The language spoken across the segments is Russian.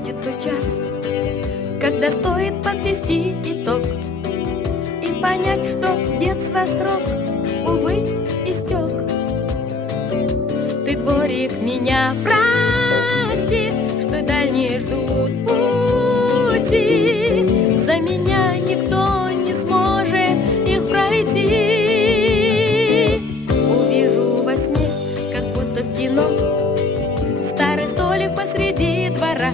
приходит тот час, когда стоит подвести итог и понять, что детство срок, увы, истек. Ты, дворик, меня прости, что дальние ждут пути. За меня никто не сможет их пройти. Увижу во сне, как будто в кино, старый столик посреди двора,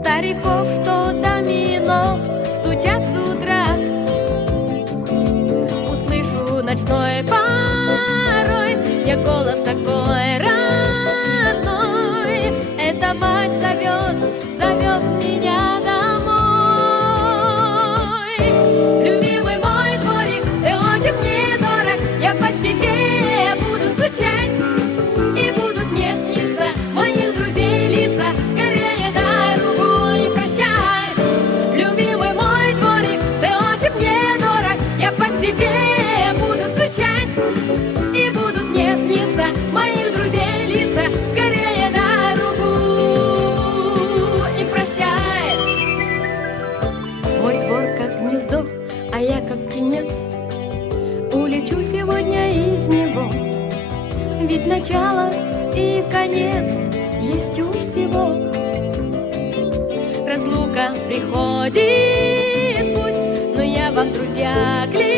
стариков, что домино стучат с утра. Услышу ночной порой я голос такой родной. Эта мать зовет, зовет меня домой. Любимый мой дворик, ты очень мне дорог. Я по тебе буду скучать, и будут мне сниться моих друзей лица. Скорее дай руку и прощай. Любимый мой дворик, ты очень мне дорог. Я по тебе буду скучать, и будут мне сниться моих друзей лица. Скорее дай руку и прощай. Мой двор как гнездо, а я как птенец. Улечу сегодня из него, ведь начало и конец есть у всего. Разлука приходит, пусть, но я вам, друзья, клянусь,